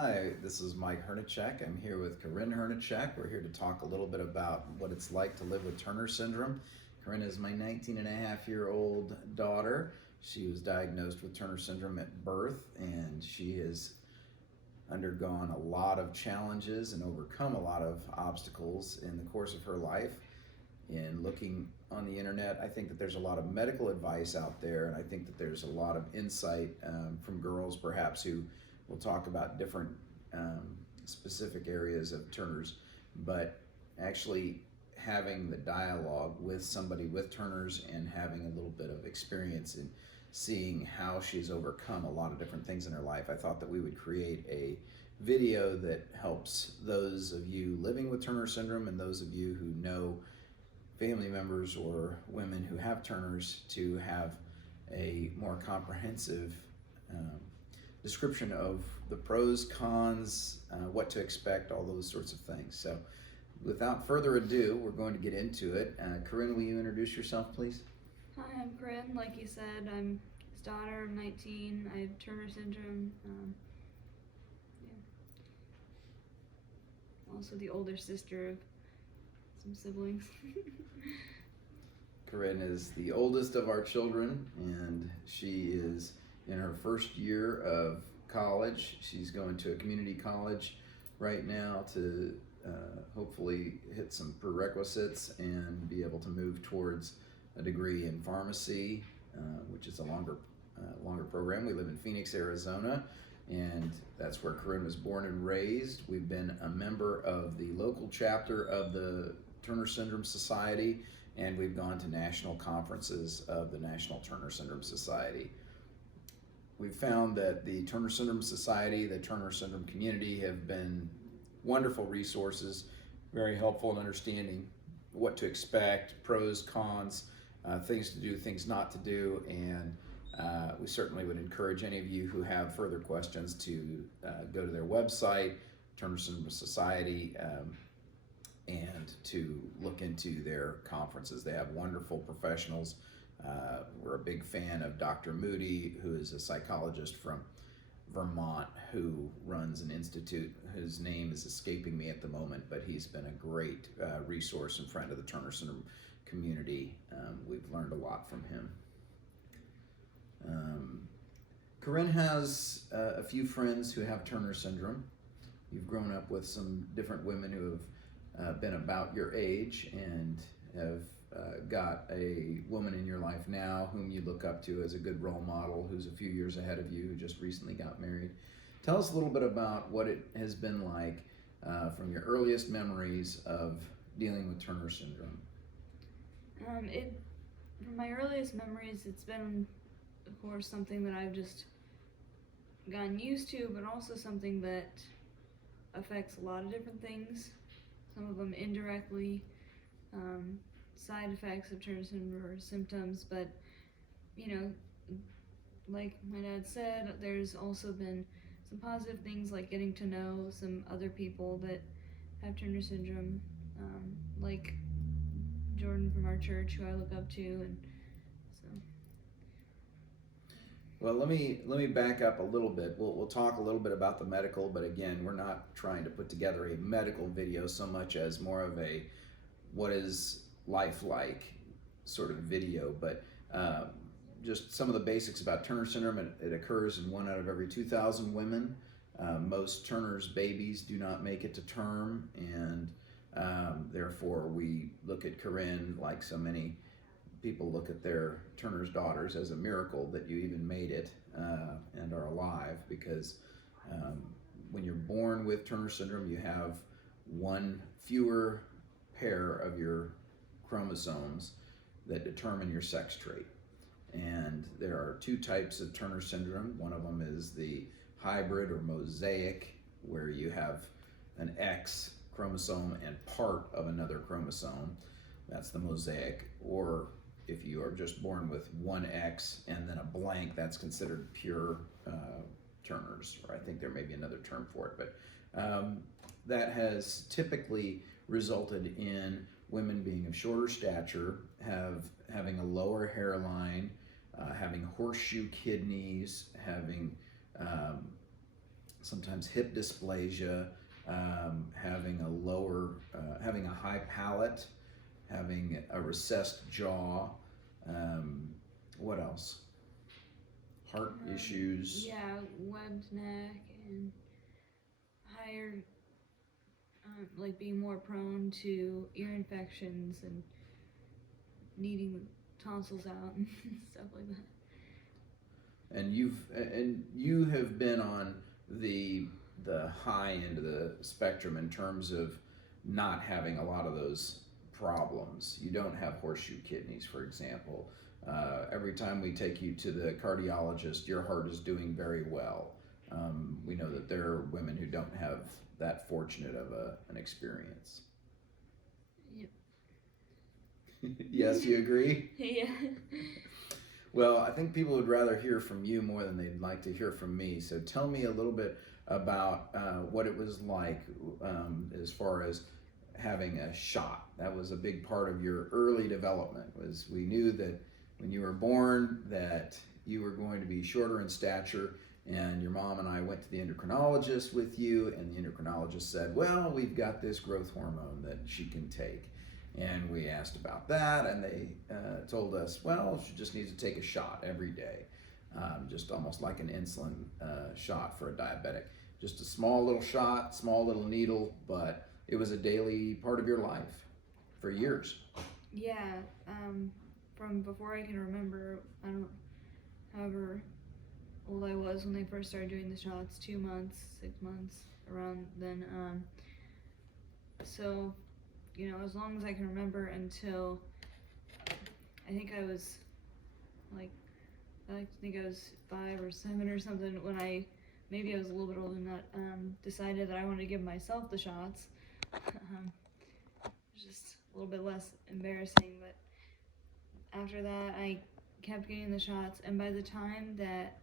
Hi, this is Mike Hernachek. I'm here with Corinne Hernachek. We're here to talk a little bit about what it's like to live with Turner syndrome. Corinne is my 19-and-a-half-year-old daughter. She was diagnosed with Turner syndrome at birth, and she has undergone a lot of challenges and overcome a lot of obstacles in the course of her life. In looking on the internet, I think that there's a lot of medical advice out there, and I think that there's a lot of insight from girls perhaps who will talk about different specific areas of Turner's, but actually having the dialogue with somebody with Turner's and having a little bit of experience in seeing how she's overcome a lot of different things in her life, I thought that we would create a video that helps those of you living with Turner syndrome and those of you who know family members or women who have Turner's to have a more comprehensive description of the pros, cons, what to expect, all those sorts of things. So without further ado, we're going to get into it. Corinne, will you introduce yourself, please? Hi, I'm Corinne. Like you said, I'm his daughter. I'm 19. I have Turner syndrome. Also the older sister of some siblings. Corinne is the oldest of our children, and she is in her first year of college. She's going to a community college right now to hopefully hit some prerequisites and be able to move towards a degree in pharmacy, which is a longer program. We live in Phoenix, Arizona, and that's where Corinne was born and raised. We've been a member of the local chapter of the Turner Syndrome Society, and we've gone to national conferences of the National Turner Syndrome Society. We've found that the Turner Syndrome Society, the Turner Syndrome community have been wonderful resources, very helpful in understanding what to expect, pros, cons, things to do, things not to do, and we certainly would encourage any of you who have further questions to go to their website, Turner Syndrome Society, and to look into their conferences. They have wonderful professionals. We're a big fan of Dr. Moody, who is a psychologist from Vermont who runs an institute whose name is escaping me at the moment, but he's been a great resource and friend of the Turner syndrome community. We've learned a lot from him. Corinne has a few friends who have Turner syndrome. You've grown up with some different women who have been about your age and have got a woman in your life now whom you look up to as a good role model, who's a few years ahead of you, who just recently got married. Tell us a little bit about what it has been like from your earliest memories of dealing with Turner syndrome. From my earliest memories, it's been, of course, something that I've just gotten used to, but also something that affects a lot of different things. Some of them indirectly, side effects of Turner syndrome or symptoms, but like my dad said, there's also been some positive things like getting to know some other people that have Turner syndrome, like Jordan from our church, who I look up to, and so. Well, let me back up a little bit. We'll talk a little bit about the medical, but again, we're not trying to put together a medical video so much as more of a what is life like sort of video, but just some of the basics about Turner syndrome. It occurs in 1 out of every 2,000 women. Most Turner's babies do not make it to term, and therefore we look at Corinne, like so many people look at their Turner's daughters, as a miracle that you even made it and are alive, because when you're born with Turner syndrome, you have one fewer pair of your chromosomes that determine your sex trait. And there are two types of Turner syndrome. One of them is the hybrid or mosaic, where you have an X chromosome and part of another chromosome. That's the mosaic. Or if you are just born with one X and then a blank, that's considered pure Turner's, or I think there may be another term for it. But that has typically resulted in women being of shorter stature, having a lower hairline, having horseshoe kidneys, having sometimes hip dysplasia, having having a high palate, having a recessed jaw. What else? Heart issues. Yeah, webbed neck and higher, like being more prone to ear infections and needing tonsils out and stuff like that. And you have been on the high end of the spectrum in terms of not having a lot of those problems. You don't have horseshoe kidneys, for example. Every time we take you to the cardiologist, your heart is doing very well. We know that there are women who don't have that fortunate of an experience. Yep. Yes, you agree? Yeah. Well, I think people would rather hear from you more than they'd like to hear from me. So tell me a little bit about what it was like as far as having a shot. That was a big part of your early development. Was we knew that when you were born that you were going to be shorter in stature, and your mom and I went to the endocrinologist with you, and the endocrinologist said, well, we've got this growth hormone that she can take. And we asked about that, and they told us, well, she just needs to take a shot every day, just almost like an insulin shot for a diabetic. Just a small little shot, small little needle, but it was a daily part of your life for years. Yeah, from before I can remember, however old I was when they first started doing the shots, 2 months, 6 months, around then. So, as long as I can remember until I think I was like, I think I was 5 or 7 or something when maybe I was a little bit older than that, decided that I wanted to give myself the shots. Just a little bit less embarrassing, but after that I kept getting the shots, and by the time that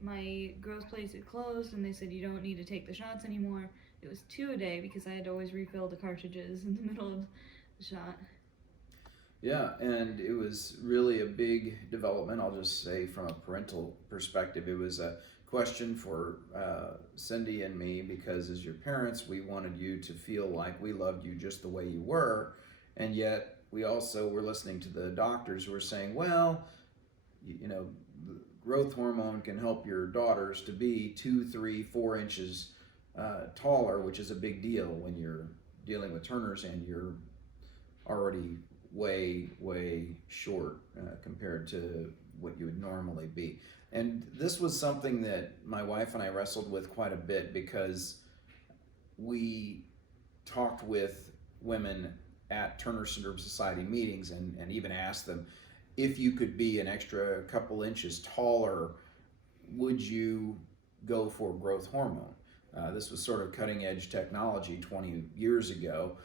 my growth plates had closed and they said you don't need to take the shots anymore, it was 2 a day because I had to always refill the cartridges in the middle of the shot. Yeah, and it was really a big development. I'll just say from a parental perspective, it was a question for Cindy and me, because as your parents, we wanted you to feel like we loved you just the way you were, and yet we also were listening to the doctors who were saying, well, growth hormone can help your daughters to be 2, 3, 4 inches taller, which is a big deal when you're dealing with Turners and you're already way short compared to what you would normally be. And this was something that my wife and I wrestled with quite a bit, because we talked with women at Turner Syndrome Society meetings and even asked them, if you could be an extra couple inches taller, would you go for growth hormone? This was sort of cutting edge technology 20 years ago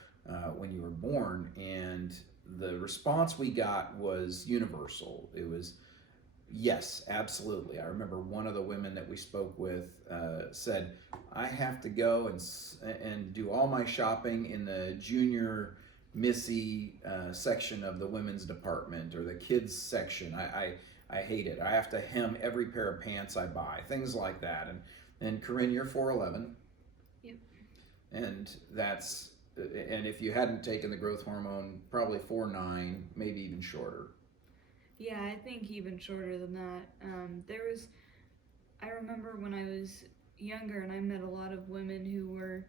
when you were born, and the response we got was universal. It was, yes, absolutely. I remember one of the women that we spoke with said, I have to go and do all my shopping in the junior Missy section of the women's department, or the kids section. I hate it. I have to hem every pair of pants I buy, things like that. And Corinne, you're 4'11". Yep. And if you hadn't taken the growth hormone, probably 4'9", maybe even shorter. Yeah, I think even shorter than that. I remember when I was younger and I met a lot of women who were,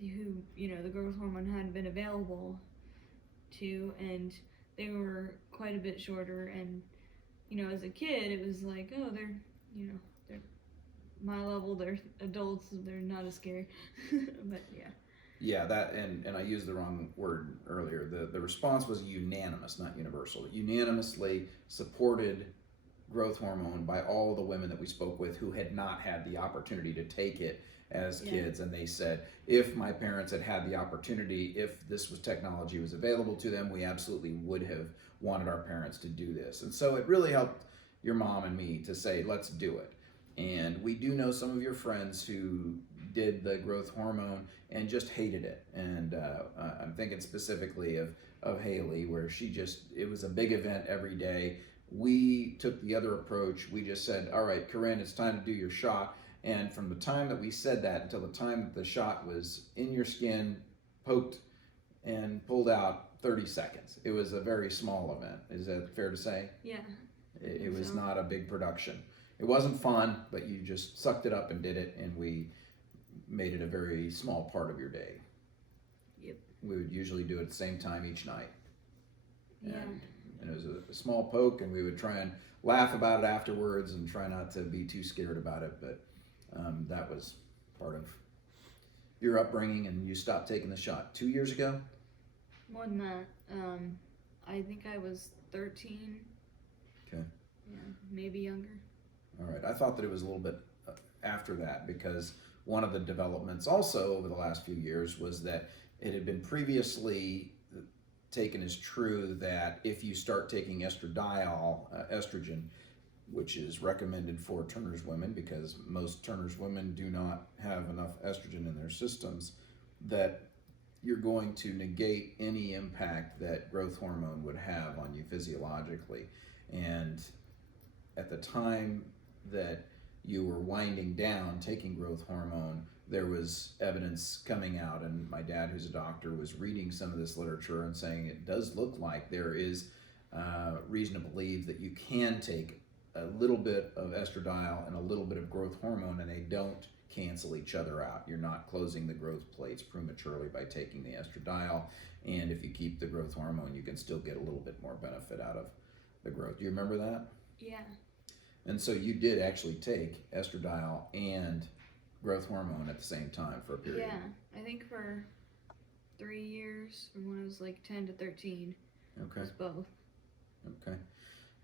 the growth hormone hadn't been available to, and they were quite a bit shorter. And, as a kid, it was like, oh, they're my level, they're adults, they're not as scary. But yeah. Yeah, that and I used the wrong word earlier. The response was unanimous, not universal. Unanimously supported growth hormone by all the women that we spoke with who had not had the opportunity to take it as kids. And they said, if my parents had had the opportunity, if this technology was available to them, we absolutely would have wanted our parents to do this. And so it really helped your mom and me to say, let's do it. And we do know some of your friends who did the growth hormone and just hated it. And I'm thinking specifically of Haley, where it was a big event every day. We took the other approach. We just said, all right, Corinne, it's time to do your shot. And from the time that we said that until the time that the shot was in your skin, poked and pulled out, 30 seconds. It was a very small event. Is that fair to say? Yeah. It was not a big production. It wasn't fun, but you just sucked it up and did it, and we made it a very small part of your day. Yep. We would usually do it at the same time each night. Yeah. And it was a small poke, and we would try and laugh about it afterwards and try not to be too scared about it. But that was part of your upbringing, and you stopped taking the shot 2 years ago? More than that. I think I was 13. Okay. Yeah, maybe younger. All right. I thought that it was a little bit after that, because one of the developments also over the last few years was that it had been previously taken as true that if you start taking estradiol, estrogen, which is recommended for Turner's women because most Turner's women do not have enough estrogen in their systems, that you're going to negate any impact that growth hormone would have on you physiologically. And at the time that you were winding down taking growth hormone, there was evidence coming out, and my dad, who's a doctor, was reading some of this literature and saying it does look like there is reason to believe that you can take a little bit of estradiol and a little bit of growth hormone, and they don't cancel each other out. You're not closing the growth plates prematurely by taking the estradiol, and if you keep the growth hormone, you can still get a little bit more benefit out of the growth. Do you remember that? Yeah. And so you did actually take estradiol and growth hormone at the same time for a period. Yeah, I think for 3 years, from when I was like 10 to 13. Okay. It was both. Okay.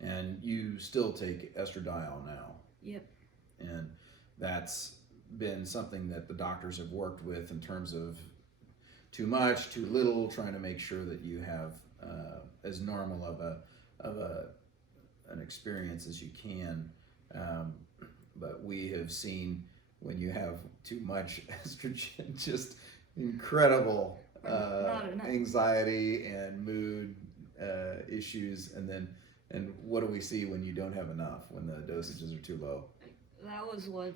And you still take estradiol now. Yep. And that's been something that the doctors have worked with in terms of too much, too little, trying to make sure that you have as normal of an experience as you can. But we have seen when you have too much estrogen, just incredible anxiety and mood issues. And what do we see when you don't have enough, when the dosages are too low? That was what,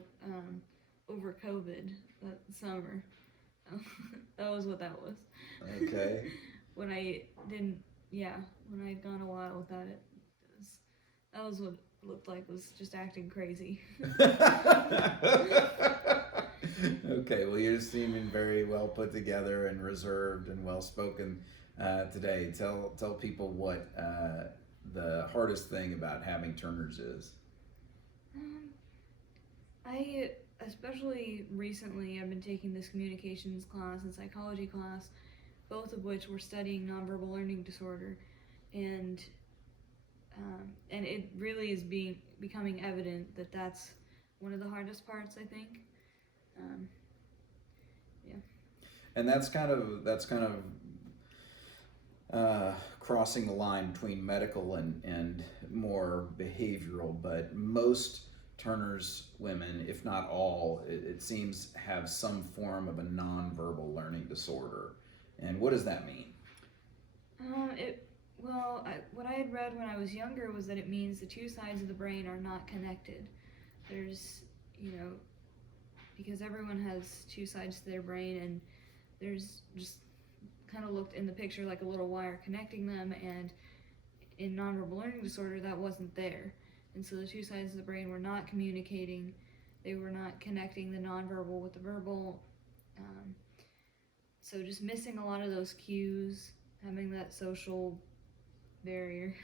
over COVID, that summer. That was what that was. Okay. When I had gone a while without it, that was what it looked like, was just acting crazy. Okay, well, you're seeming very well put together and reserved and well spoken today. Tell people what the hardest thing about having Turner's is. I, especially recently, I've been taking this communications class and psychology class, both of which were studying nonverbal learning disorder, and it really is becoming evident that that's one of the hardest parts, I think. Yeah. And that's kind of crossing the line between medical and more behavioral, but most Turner's women, if not all, it seems have some form of a nonverbal learning disorder. And what does that mean? What I had read when I was younger was that it means the two sides of the brain are not connected. There's, because everyone has two sides to their brain, and there's just kind of looked in the picture like a little wire connecting them, and in nonverbal learning disorder that wasn't there. And so the two sides of the brain were not communicating, they were not connecting the nonverbal with the verbal, so just missing a lot of those cues, having that social barrier.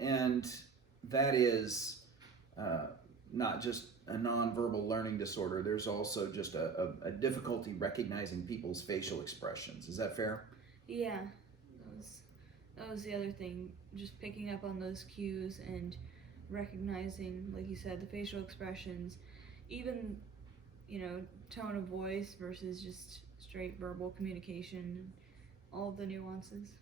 And that is not just a nonverbal learning disorder, there's also just a difficulty recognizing people's facial expressions. Is that fair? Yeah, that was the other thing, just picking up on those cues and recognizing, like you said, the facial expressions, even, tone of voice versus just straight verbal communication, all the nuances.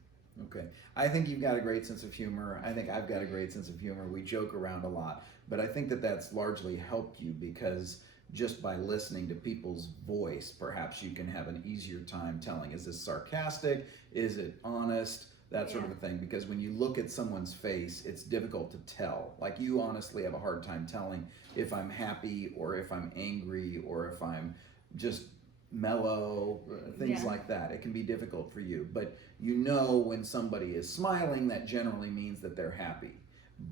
Okay. I think you've got a great sense of humor. I think I've got a great sense of humor. We joke around a lot, but I think that that's largely helped you because just by listening to people's voice, perhaps you can have an easier time telling, is this sarcastic? Is it honest? that sort of a thing, because when you look at someone's face, it's difficult to tell. Like, you honestly have a hard time telling if I'm happy or if I'm angry or if I'm just mellow, things like that. It can be difficult for you, but you know when somebody is smiling, that generally means that they're happy.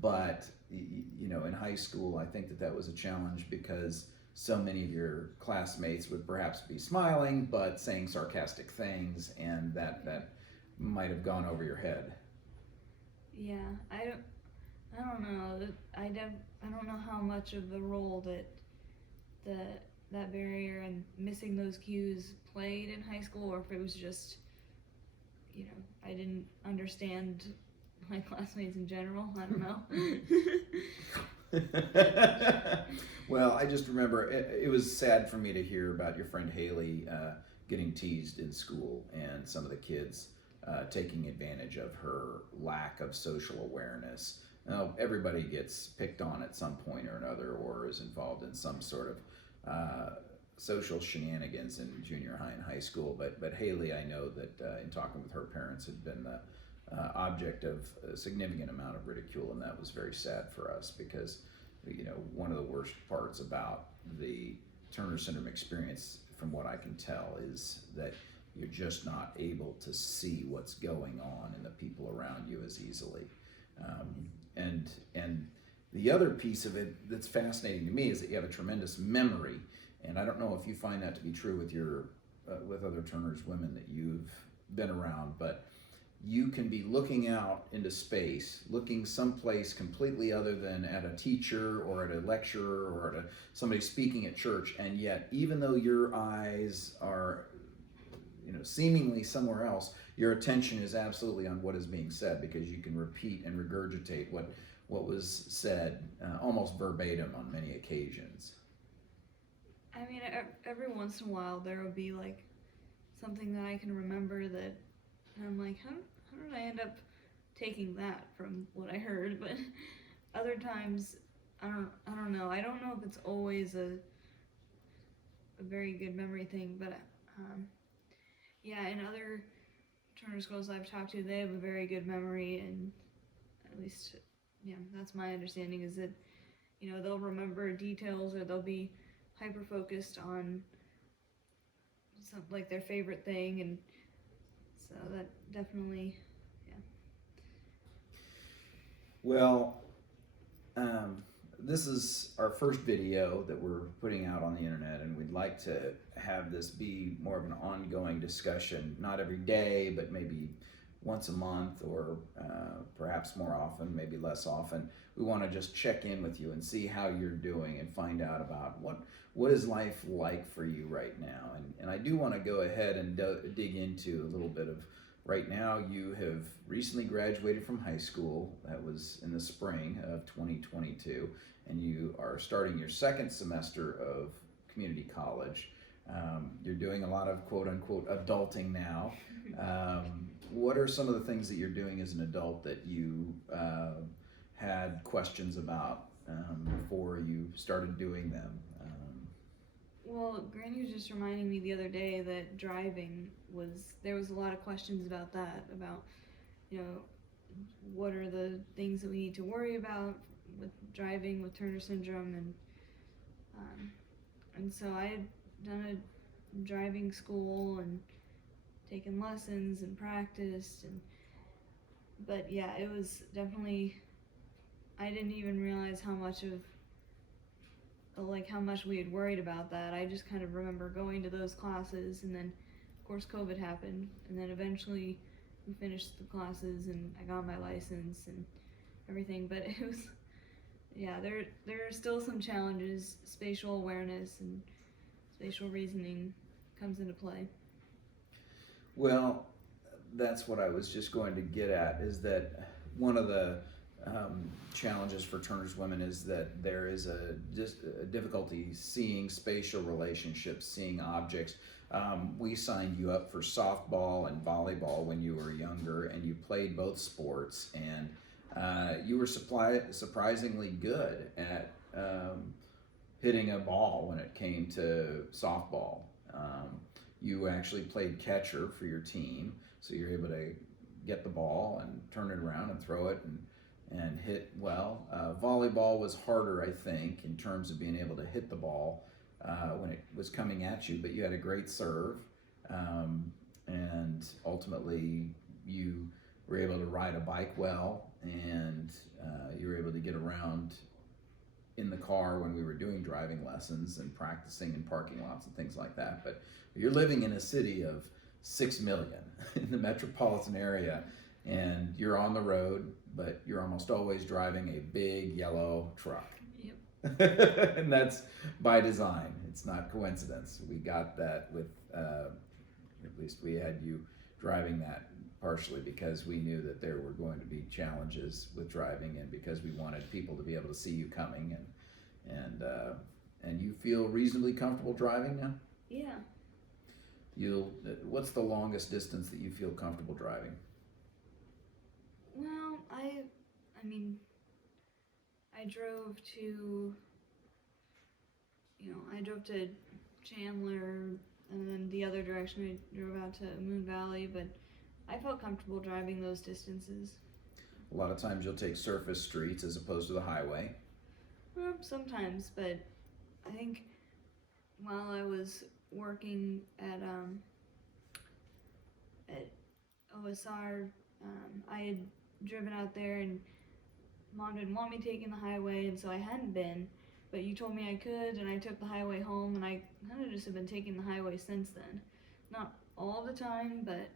But you know, in high school, I think that that was a challenge because so many of your classmates would perhaps be smiling but saying sarcastic things, and that might have gone over your head. Yeah, I don't know. I don't know how much of the role that the that barrier and missing those cues played in high school, or if it was just, you know, I didn't understand my classmates in general. I don't know. Well, I just remember it was sad for me to hear about your friend Haley getting teased in school, and some of the kids taking advantage of her lack of social awareness. Now, everybody gets picked on at some point or another, or is involved in some sort of social shenanigans in junior high and high school. But Haley, I know that in talking with her parents, had been the object of a significant amount of ridicule, and that was very sad for us, because you know, one of the worst parts about the Turner syndrome experience, from what I can tell, is that you're just not able to see what's going on in the people around you as easily. And the other piece of it that's fascinating to me is that you have a tremendous memory, and I don't know if you find that to be true with your with other Turner's women that you've been around, but you can be looking out into space, looking someplace completely other than at a teacher or at a lecturer or at somebody speaking at church, and yet even though your eyes are, you know, seemingly somewhere else, your attention is absolutely on what is being said, because you can repeat and regurgitate what was said almost verbatim on many occasions. I mean, every once in a while there will be like something that I can remember that I'm like, how did I end up taking that from what I heard? But other times, I don't know. I don't know if it's always a very good memory thing, but yeah, in other Turner schools I've talked to, they have a very good memory, and at least, yeah, that's my understanding, is that, you know, they'll remember details, or they'll be hyper focused on some, like, their favorite thing, and so that definitely, yeah. Well, this is our first video that we're putting out on the internet, and we'd like to have this be more of an ongoing discussion, not every day, but maybe once a month, or perhaps more often, maybe less often. We want to just check in with you and see how you're doing, and find out about what is life like for you right now. And I do want to go ahead and dig into a little bit of, right now you have recently graduated from high school. That was in the spring of 2022, and you are starting your second semester of community college. You're doing a lot of quote unquote adulting now. What are some of the things that you're doing as an adult that you had questions about before you started doing them? Well, Granny was just reminding me the other day that there was a lot of questions about that, about, you know, what are the things that we need to worry about with driving with Turner syndrome, and so I had done a driving school and taken lessons and practiced, but yeah, it was definitely, I didn't even realize how much we had worried about that. I just kind of remember going to those classes, and then of course COVID happened, and then eventually we finished the classes and I got my license and everything, but it was, yeah, there are still some challenges. Spatial awareness and spatial reasoning comes into play. Well, that's what I was just going to get at, is that one of the challenges for Turner's women is that there is a difficulty seeing spatial relationships, seeing objects. We signed you up for softball and volleyball when you were younger, and you played both sports, and you were surprisingly good at hitting a ball when it came to softball. You actually played catcher for your team, so you're able to get the ball and turn it around and throw it and hit well. Volleyball was harder, I think, in terms of being able to hit the ball when it was coming at you, but you had a great serve, and ultimately you were able to ride a bike well, and you were able to get around in the car when we were doing driving lessons and practicing in parking lots and things like that. But you're living in a city of 6 million in the metropolitan area, and you're on the road, but you're almost always driving a big yellow truck. Yep. And that's by design. It's not coincidence. We got that with, at least we had you driving that partially because we knew that there were going to be challenges with driving, and because we wanted people to be able to see you coming, and you feel reasonably comfortable driving now? Yeah. What's the longest distance that you feel comfortable driving? Well, I mean, I drove to Chandler, and then the other direction I drove out to Moon Valley, but I felt comfortable driving those distances. A lot of times you'll take surface streets as opposed to the highway. Well, sometimes, but I think while I was working at OSR, I had driven out there, and Mom didn't want me taking the highway, and so I hadn't been. But you told me I could, and I took the highway home, and I kind of just have been taking the highway since then. Not all the time, but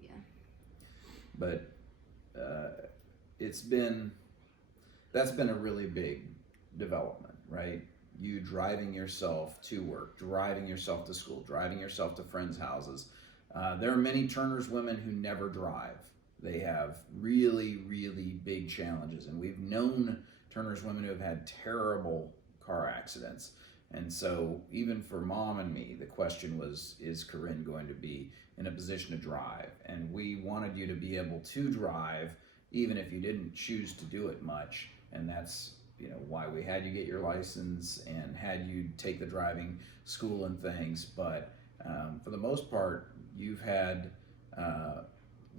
yeah. But that's been a really big development, right? You driving yourself to work, driving yourself to school, driving yourself to friends' houses. There are many Turner's women who never drive. They have really, really big challenges, and we've known Turner's women who have had terrible car accidents. And so even for Mom and me, the question was, is Corinne going to be in a position to drive? And we wanted you to be able to drive even if you didn't choose to do it much. And that's why we had you get your license and had you take the driving school and things. But for the most part, you've had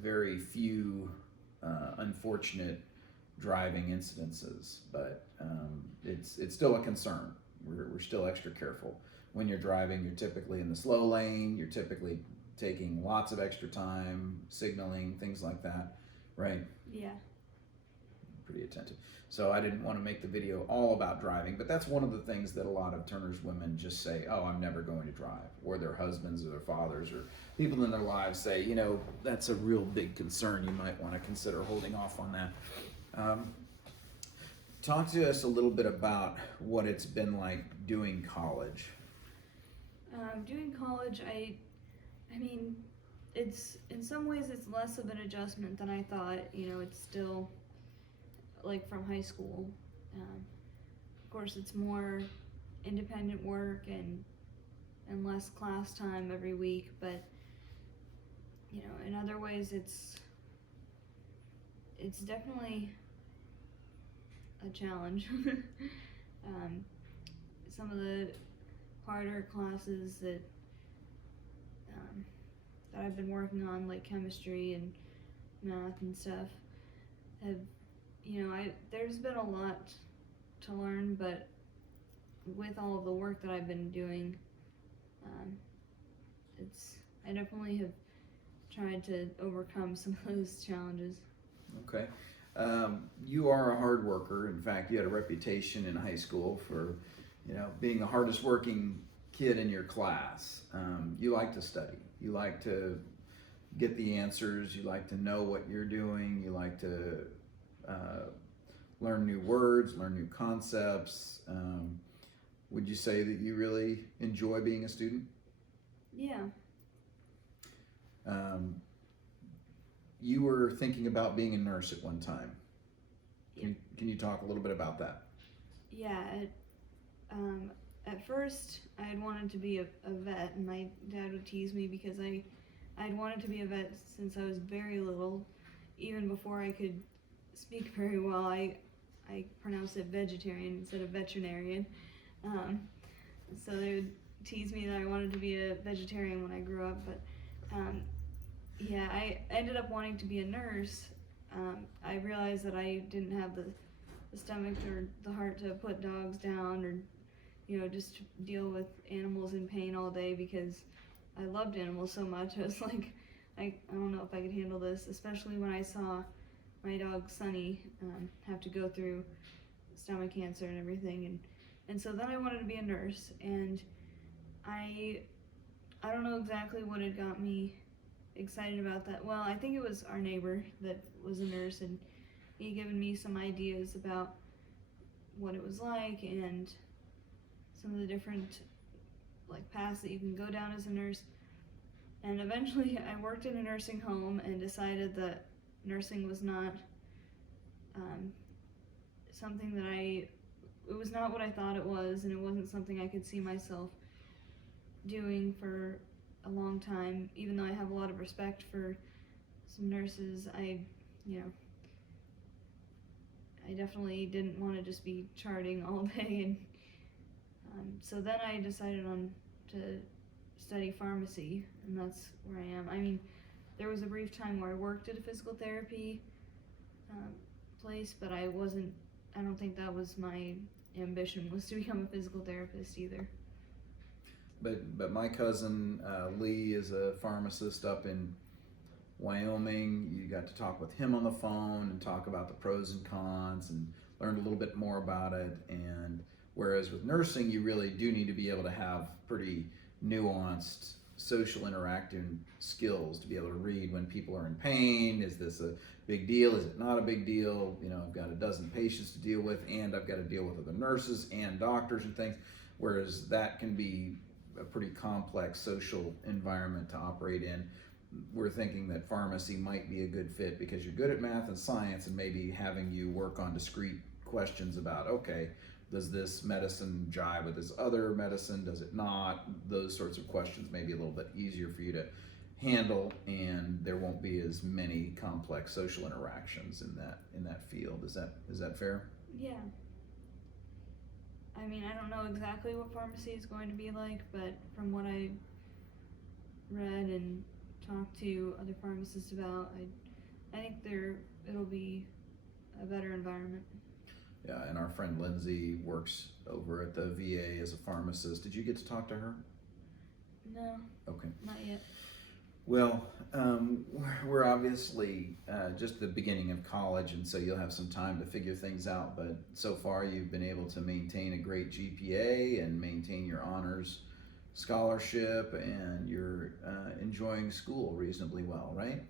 very few unfortunate driving incidences, but it's still a concern. We're still extra careful. When you're driving, you're typically in the slow lane, you're typically taking lots of extra time, signaling, things like that, right? Yeah. Pretty attentive. So I didn't want to make the video all about driving, but that's one of the things that a lot of Turner's women just say, oh, I'm never going to drive, or their husbands or their fathers or people in their lives say, that's a real big concern. You might want to consider holding off on that. Talk to us a little bit about what it's been like doing college. Doing college, I mean, it's in some ways it's less of an adjustment than I thought. It's still like from high school. Of course, it's more independent work and less class time every week, but in other ways it's definitely a challenge. Some of the harder classes that I've been working on, like chemistry and math and stuff, have there's been a lot to learn, but with all of the work that I've been doing, I definitely have tried to overcome some of those challenges. Okay. You are a hard worker. In fact, you had a reputation in high school for, being the hardest working kid in your class. You like to study. You like to get the answers. You like to know what you're doing. You like to learn new words, learn new concepts. Would you say that you really enjoy being a student? Yeah. You were thinking about being a nurse at one time. Yep. Can you talk a little bit about that? Yeah. At first, I had wanted to be a vet, and my dad would tease me because I'd wanted to be a vet since I was very little. Even before I could speak very well, I pronounced it vegetarian instead of veterinarian. So they would tease me that I wanted to be a vegetarian when I grew up, but Yeah, I ended up wanting to be a nurse. I realized that I didn't have the stomach or the heart to put dogs down or, just deal with animals in pain all day because I loved animals so much. I was like, I don't know if I could handle this, especially when I saw my dog Sunny have to go through stomach cancer and everything. And so then I wanted to be a nurse. And I, I don't know exactly what had got me excited about that. Well, I think it was our neighbor that was a nurse, and he had given me some ideas about what it was like and some of the different like paths that you can go down as a nurse. And eventually, I worked in a nursing home and decided that nursing was not um, something that it was not what I thought it was, and it wasn't something I could see myself doing for a long time. Even though I have a lot of respect for some nurses, you know, I definitely didn't want to just be charting all day, and so then I decided on to study pharmacy, and that's where I am. I mean, there was a brief time where I worked at a physical therapy um, place, but I wasn't. I don't think that was my ambition was to become a physical therapist either. But my cousin Lee is a pharmacist up in Wyoming. You got to talk with him on the phone and talk about the pros and cons and learned a little bit more about it. And whereas with nursing, you really do need to be able to have pretty nuanced social interacting skills to be able to read when people are in pain. Is this a big deal? Is it not a big deal? You know, I've got a dozen patients to deal with, and I've got to deal with other nurses and doctors and things. Whereas that can be a pretty complex social environment to operate in. We're thinking that pharmacy might be a good fit because you're good at math and science, and maybe having you work on discrete questions about, okay, does this medicine jive with this other medicine? Does it not? Those sorts of questions may be a little bit easier for you to handle, and there won't be as many complex social interactions in that field. Is that fair? Yeah. I mean, I don't know exactly what pharmacy is going to be like, but from what I read and talked to other pharmacists about, I think it'll be a better environment. Yeah, and our friend Lindsay works over at the VA as a pharmacist. Did you get to talk to her? No. Okay. Not yet. Well, we're obviously just at the beginning of college, and so you'll have some time to figure things out. But so far, you've been able to maintain a great GPA and maintain your honors scholarship, and you're enjoying school reasonably well, right?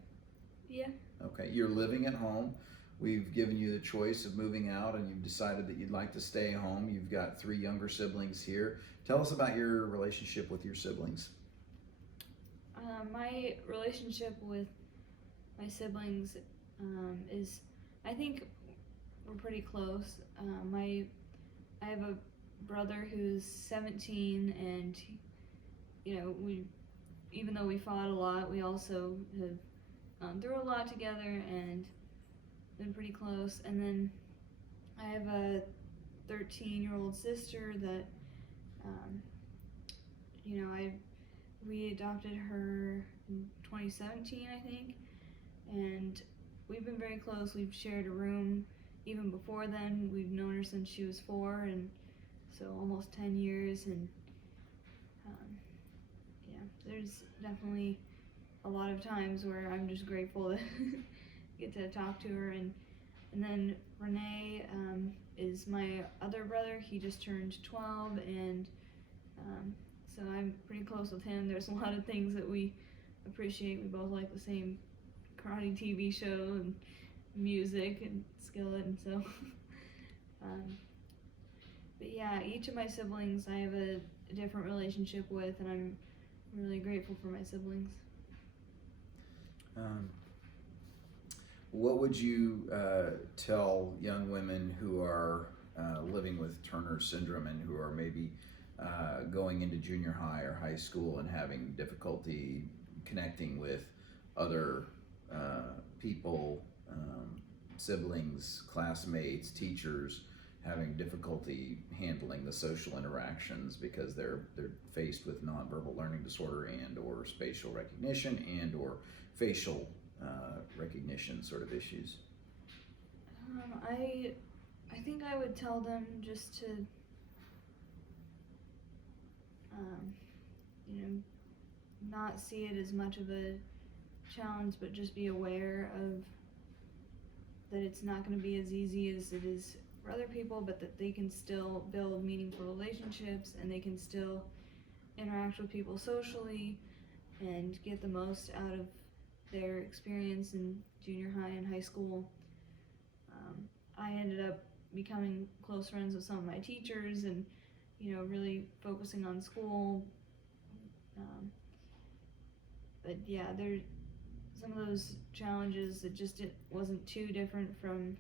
Yeah. Okay, you're living at home. We've given you the choice of moving out, and you've decided that you'd like to stay home. You've got 3 younger siblings here. Tell us about your relationship with your siblings. My relationship with my siblings is, I think we're pretty close. I have a brother who's 17, and even though we fought a lot, we also have through a lot together and been pretty close. And then I have a 13-year-old sister that, we adopted her in 2017, I think, and we've been very close. We've shared a room even before then. We've known her since she was 4, and so almost 10 years. And there's definitely a lot of times where I'm just grateful to get to talk to her. And then Renee is my other brother. He just turned 12, and so I'm pretty close with him. There's a lot of things that we appreciate. We both like the same karate TV show and music and Skillet, and so but yeah, each of my siblings I have a different relationship with, and I'm really grateful for my siblings. What would you tell young women who are living with Turner syndrome and who are maybe going into junior high or high school and having difficulty connecting with other people, siblings, classmates, teachers, having difficulty handling the social interactions because they're faced with nonverbal learning disorder and or spatial recognition and or facial recognition sort of issues? I think I would tell them just to, you know, not see it as much of a challenge, but just be aware of that it's not going to be as easy as it is for other people, but that they can still build meaningful relationships and they can still interact with people socially and get the most out of their experience in junior high and high school. I ended up becoming close friends with some of my teachers and, you know, really focusing on school. But yeah, there's some of those challenges that just it wasn't too different from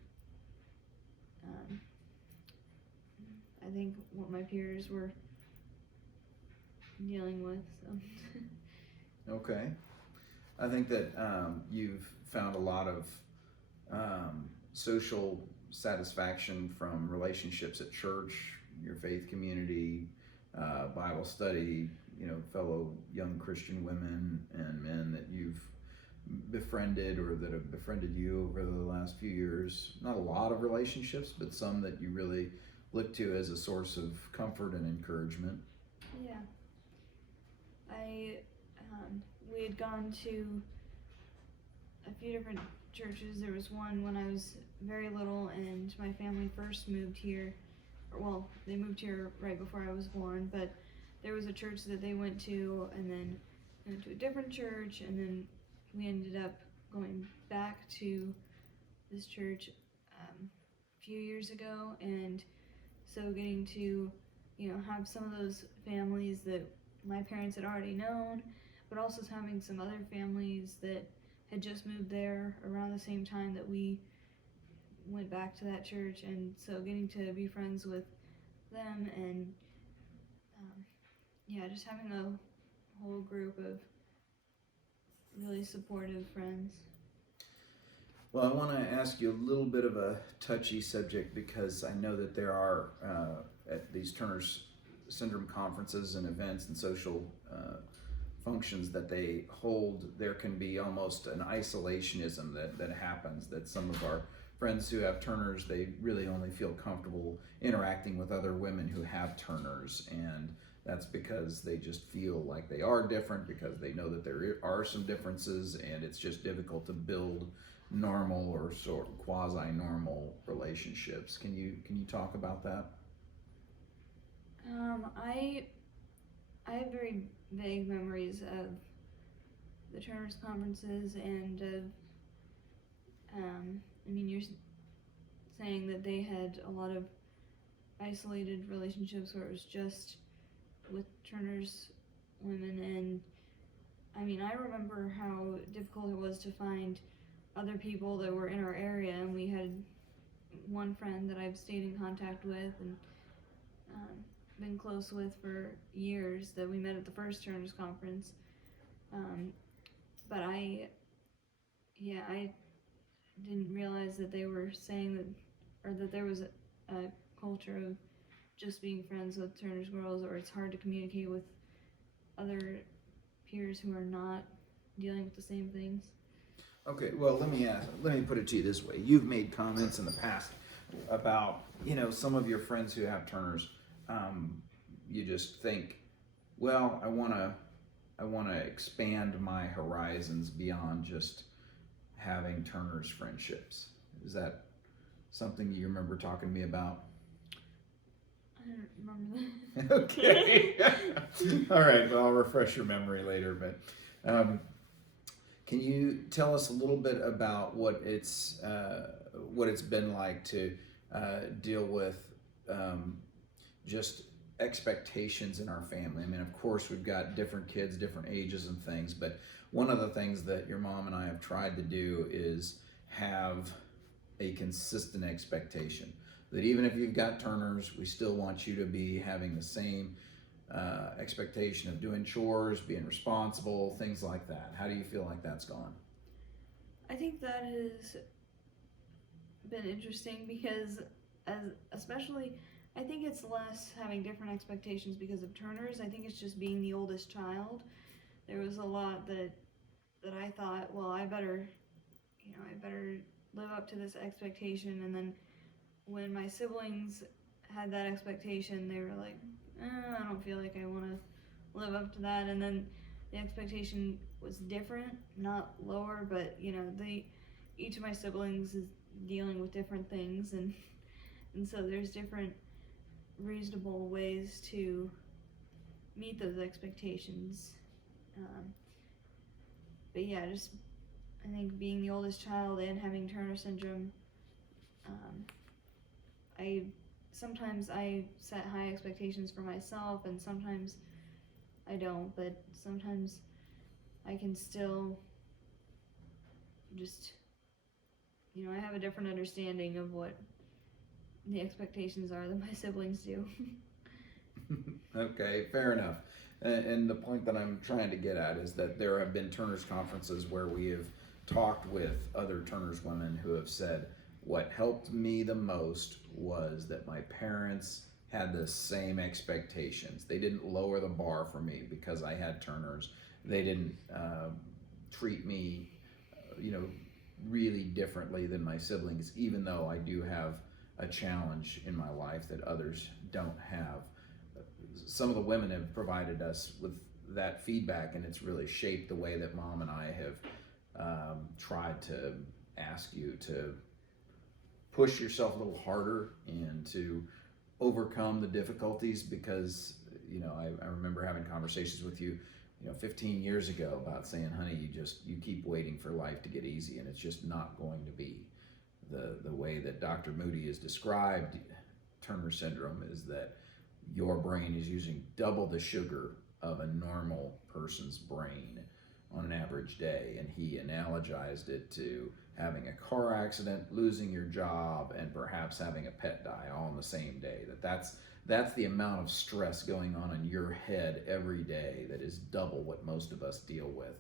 I think what my peers were dealing with. So. Okay. I think that you've found a lot of social satisfaction from relationships at church, your faith community, Bible study, you know, fellow young Christian women and men that you've befriended or that have befriended you over the last few years. Not a lot of relationships, but some that you really look to as a source of comfort and encouragement. Yeah. We had gone to a few different churches. There was one when I was very little and my family first moved here. Well, they moved here right before I was born, but there was a church that they went to and then went to a different church, and then we ended up going back to this church a few years ago, and so getting to, you know, have some of those families that my parents had already known, but also having some other families that had just moved there around the same time that we went back to that church, and so getting to be friends with them and yeah, just having a whole group of really supportive friends. Well, I want to ask you a little bit of a touchy subject because I know that there are at these Turner's Syndrome conferences and events and social functions that they hold, there can be almost an isolationism that happens, that some of our friends who have Turner's, they really only feel comfortable interacting with other women who have Turner's, and that's because they just feel like they are different, because they know that there are some differences, and it's just difficult to build normal or sort of quasi-normal relationships. Can you talk about that? I have very vague memories of the Turner's conferences and of I mean, you're saying that they had a lot of isolated relationships where it was just with Turner's women, and I mean, I remember how difficult it was to find other people that were in our area, and we had one friend that I've stayed in contact with and been close with for years that we met at the first Turner's conference. But I didn't realize that they were saying that, or that there was a culture of just being friends with Turner's girls, or it's hard to communicate with other peers who are not dealing with the same things. Okay, well, let me put it to you this way. You've made comments in the past about, you know, some of your friends who have Turner's. You just think, well, I want to expand my horizons beyond just having Turner's friendships. Is that something you remember talking to me about? I don't remember that. Okay. All right. Well, I'll refresh your memory later. But can you tell us a little bit about what it's been like to deal with just expectations in our family? I mean, of course, we've got different kids, different ages and things, but one of the things that your mom and I have tried to do is have a consistent expectation that even if you've got Turner's, we still want you to be having the same expectation of doing chores, being responsible, things like that. How do you feel like that's gone? I think that has been interesting because as especially, I think it's less having different expectations because of Turner's. I think it's just being the oldest child. There was a lot that I thought, well, I better, I better live up to this expectation. And then when my siblings had that expectation, they were like, I don't feel like I want to live up to that. And then the expectation was different, not lower, but each of my siblings is dealing with different things, and so there's different reasonable ways to meet those expectations. But yeah, just I think being the oldest child and having Turner syndrome, um, I sometimes I set high expectations for myself, and sometimes I don't. But sometimes I can still just I have a different understanding of what the expectations are than my siblings do. Okay, fair enough. And the point that I'm trying to get at is that there have been Turner's conferences where we have talked with other Turner's women who have said, what helped me the most was that my parents had the same expectations. They didn't lower the bar for me because I had Turner's. They didn't treat me, really differently than my siblings, even though I do have a challenge in my life that others don't have. Some of the women have provided us with that feedback, and it's really shaped the way that Mom and I have tried to ask you to push yourself a little harder and to overcome the difficulties, because I remember having conversations with you 15 years ago about saying, honey, you keep waiting for life to get easy, and it's just not going to be. The way that Dr. Moody has described Turner syndrome is that your brain is using double the sugar of a normal person's brain on an average day, and he analogized it to having a car accident, losing your job, and perhaps having a pet die all on the same day. That's the amount of stress going on in your head every day that is double what most of us deal with.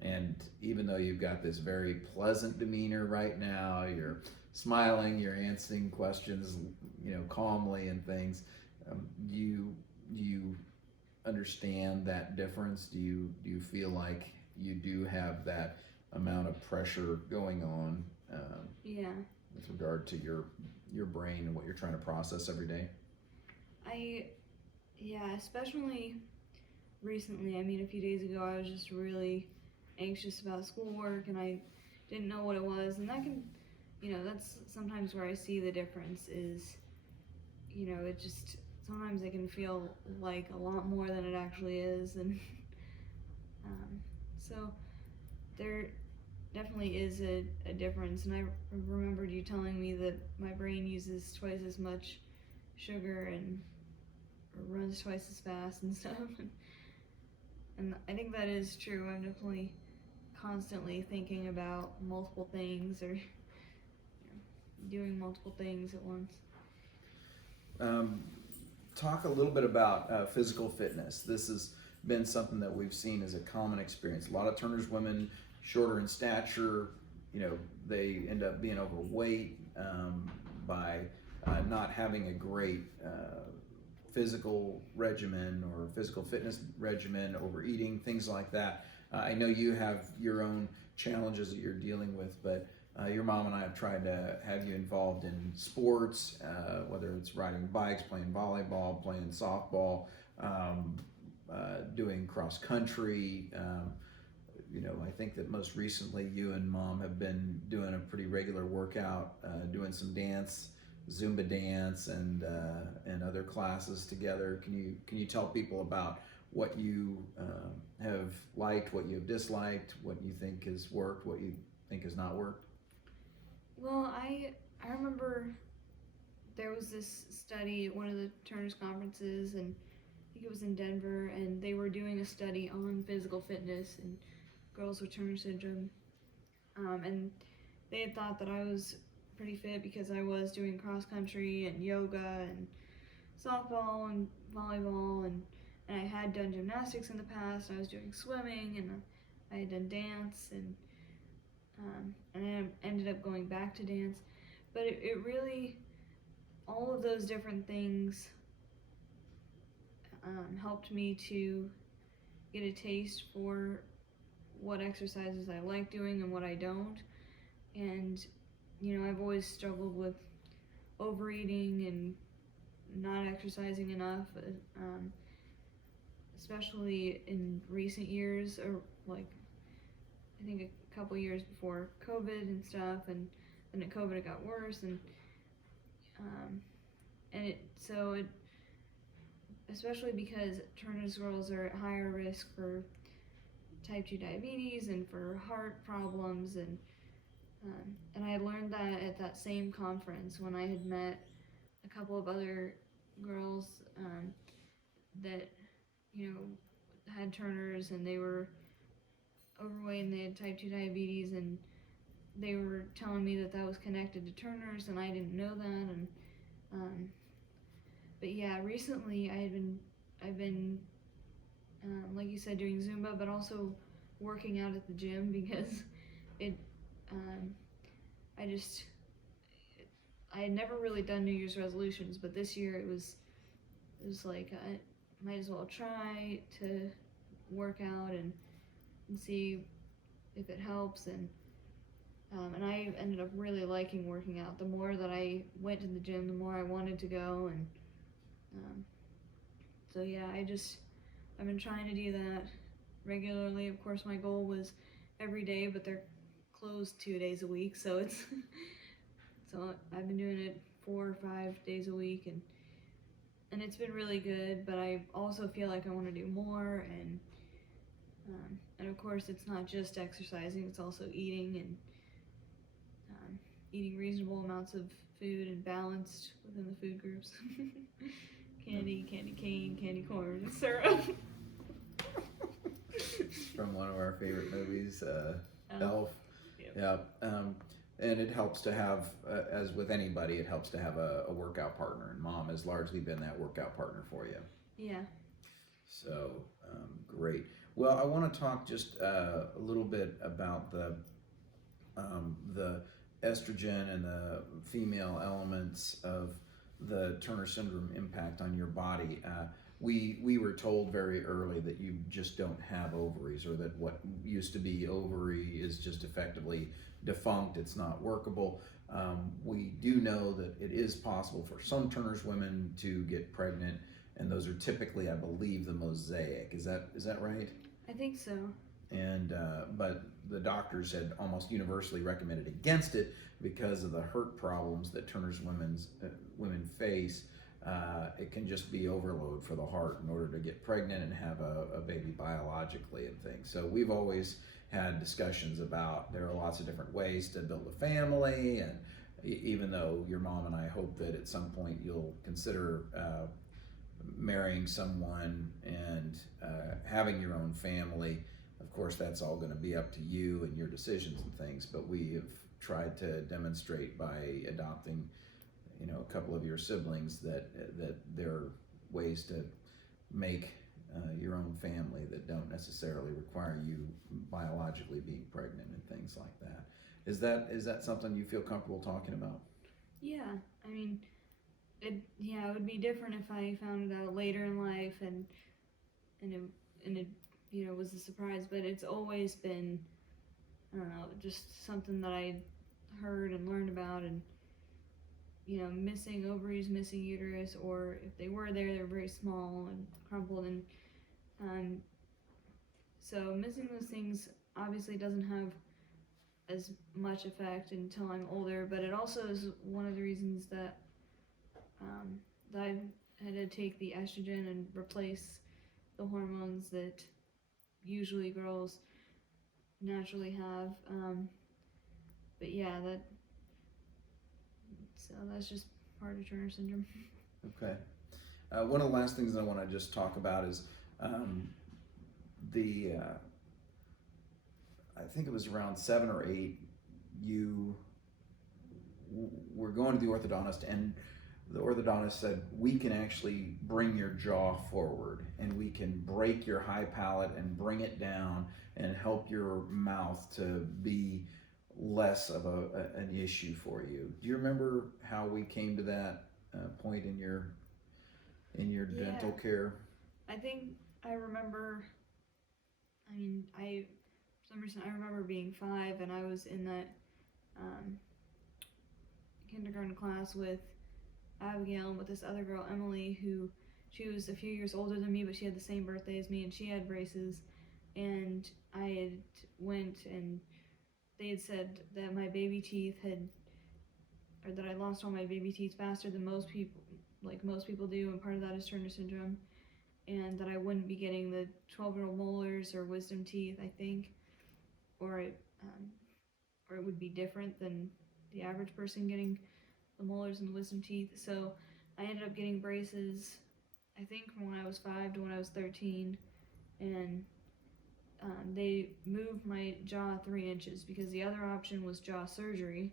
And even though you've got this very pleasant demeanor right now, you're smiling, you're answering questions, calmly and things. Do you understand that difference? Do you feel like you do have that amount of pressure going on? Yeah. With regard to your brain and what you're trying to process every day. Especially recently. I mean, a few days ago, I was just really anxious about schoolwork, and I didn't know what it was, and that can, that's sometimes where I see the difference is, it just, sometimes it can feel like a lot more than it actually is, and so there definitely is a difference, and I remembered you telling me that my brain uses twice as much sugar and runs twice as fast and stuff, and I think that is true. I'm definitely constantly thinking about multiple things or doing multiple things at once. Talk a little bit about physical fitness. This has been something that we've seen as a common experience. A lot of Turner's women, shorter in stature, they end up being overweight by not having a great physical regimen or physical fitness regimen, overeating, things like that. I know you have your own challenges that you're dealing with, but your mom and I have tried to have you involved in sports, whether it's riding bikes, playing volleyball, playing softball, doing cross country. I think that most recently you and Mom have been doing a pretty regular workout, doing some dance, Zumba dance, and other classes together. Can you tell people about what you have liked, what you have disliked, what you think has worked, what you think has not worked? Well, I remember there was this study at one of the Turner's conferences, and I think it was in Denver, and they were doing a study on physical fitness and girls with Turner syndrome, and they had thought that I was pretty fit because I was doing cross country and yoga and softball and volleyball, and I had done gymnastics in the past. I was doing swimming, and I had done dance, and I ended up going back to dance. But it really, all of those different things helped me to get a taste for what exercises I like doing and what I don't. And, I've always struggled with overeating and not exercising enough, especially in recent years, or like I think a couple years before COVID and stuff, and then at COVID it got worse, um, and it especially because Turner's girls are at higher risk for type 2 diabetes and for heart problems, and I learned that at that same conference when I had met a couple of other girls that had Turner's, and they were overweight and they had type 2 diabetes, and they were telling me that was connected to Turner's, and I didn't know that. And um, but yeah, recently I've been like you said, doing Zumba, but also working out at the gym because it um, I just I had never really done New Year's resolutions, but this year it was like I might as well try to work out and see if it helps, and I ended up really liking working out. The more that I went to the gym, the more I wanted to go, and um, so yeah, I've been trying to do that regularly. Of course, my goal was every day, but they're closed 2 days a week, so so I've been doing it 4 or 5 days a week, and it's been really good. But I also feel like I want to do more, and of course, it's not just exercising; it's also eating and eating reasonable amounts of food and balanced within the food groups. Candy, candy cane, candy corn, syrup. From one of our favorite movies, Elf. Yep. Yeah. And it helps to have, as with anybody, it helps to have a workout partner. And Mom has largely been that workout partner for you. Yeah. So, great. Well, I want to talk just a little bit about the estrogen and the female elements of the Turner syndrome impact on your body. We were told very early that you just don't have ovaries, or that what used to be ovary is just effectively defunct. It's not workable. We do know that it is possible for some Turner's women to get pregnant, and those are typically, I believe, the mosaic. Is that right? I think so. And but the doctors had almost universally recommended against it because of the hurt problems that Turner's women face. It can just be overload for the heart in order to get pregnant and have a baby biologically and things. So we've always had discussions about there are lots of different ways to build a family, and even though your mom and I hope that at some point you'll consider marrying someone and having your own family, of course that's all going to be up to you and your decisions and things, but we have tried to demonstrate by adopting a couple of your siblings that there are ways to make your own family that don't necessarily require you biologically being pregnant and things like that. Is that something you feel comfortable talking about? Yeah, I mean, it would be different if I found it out later in life and it was a surprise, but it's always been, I don't know, just something that I heard and learned about, and missing ovaries, missing uterus, or if they were there, they're very small and crumpled, and so missing those things obviously doesn't have as much effect until I'm older, but it also is one of the reasons that I had to take the estrogen and replace the hormones that usually girls naturally have. But yeah, that's just part of Turner syndrome. Okay. One of the last things I want to just talk about is I think it was around 7 or 8, you were going to the orthodontist, and the orthodontist said, we can actually bring your jaw forward, and we can break your high palate and bring it down and help your mouth to be less of an issue for you. Do you remember how we came to that point in your dental Yeah. care? I think I remember. I mean, for some reason I remember being 5 and I was in that um, kindergarten class with Abigail and with this other girl Emily, who she was a few years older than me, but she had the same birthday as me, and she had braces. And I had went and they had said that my baby teeth had, or that I lost all my baby teeth faster than most people, like most people do, and part of that is Turner syndrome, and that I wouldn't be getting the 12-year-old molars or wisdom teeth, I think, or or it would be different than the average person getting the molars and the wisdom teeth. So I ended up getting braces, I think, from when I was 5 to when I was 13, and they moved my jaw 3 inches because the other option was jaw surgery.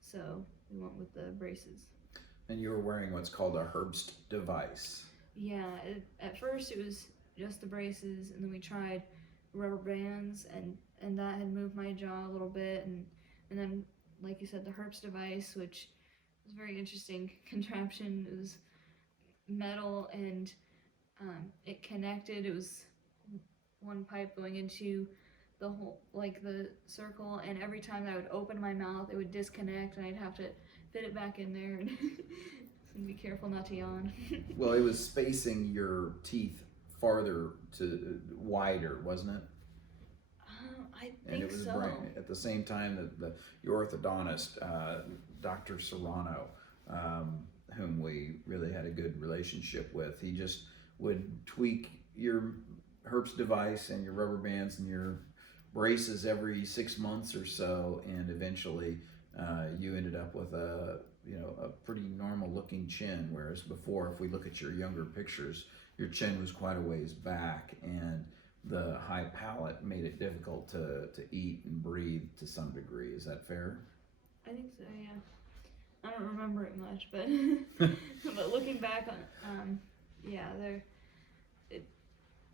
So we went with the braces. And you were wearing what's called a Herbst device. Yeah, at first it was just the braces, and then we tried rubber bands, and that had moved my jaw a little bit, and then, like you said, the Herbst device, which was a very interesting contraption. It was metal, and it connected. It was one pipe going into the whole, like the circle, and every time I would open my mouth, it would disconnect, and I'd have to fit it back in there and be careful not to yawn. Well, it was spacing your teeth farther to wider, wasn't it? I And think it was so. at the same time that your orthodontist, Dr. Serrano, whom we really had a good relationship with, he just would tweak your Herbst device and your rubber bands and your braces every 6 months or so, and eventually you ended up with a pretty normal looking chin, whereas before, if we look at your younger pictures, your chin was quite a ways back, and the high palate made it difficult to eat and breathe to some degree. Is that fair? I think so. Yeah. I don't remember it much, but but looking back on, yeah, it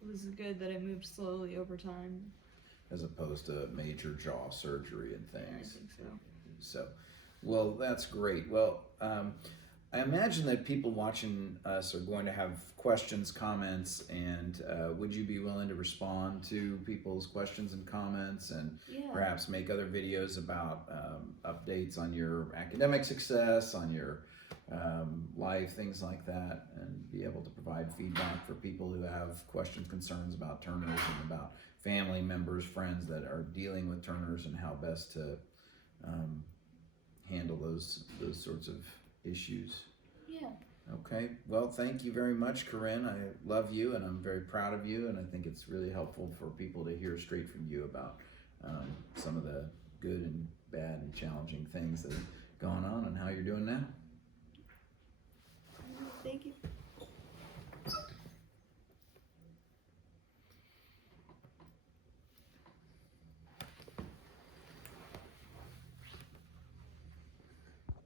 was good that it moved slowly over time. As opposed to major jaw surgery and Yeah, I things. think so. So, well, that's great. Well, I imagine that people watching us are going to have questions, comments, and would you be willing to respond to people's questions and comments, and Yeah. perhaps make other videos about updates on your academic success, on your life, things like that, and be able to provide feedback for people who have questions, concerns about Turners, and about family members, friends that are dealing with Turners, and how best to handle those sorts of issues. Yeah. Okay, well, thank you very much, Corinne. I love you, and I'm very proud of you, and I think it's really helpful for people to hear straight from you about some of the good and bad and challenging things that have gone on and how you're doing now. Thank you.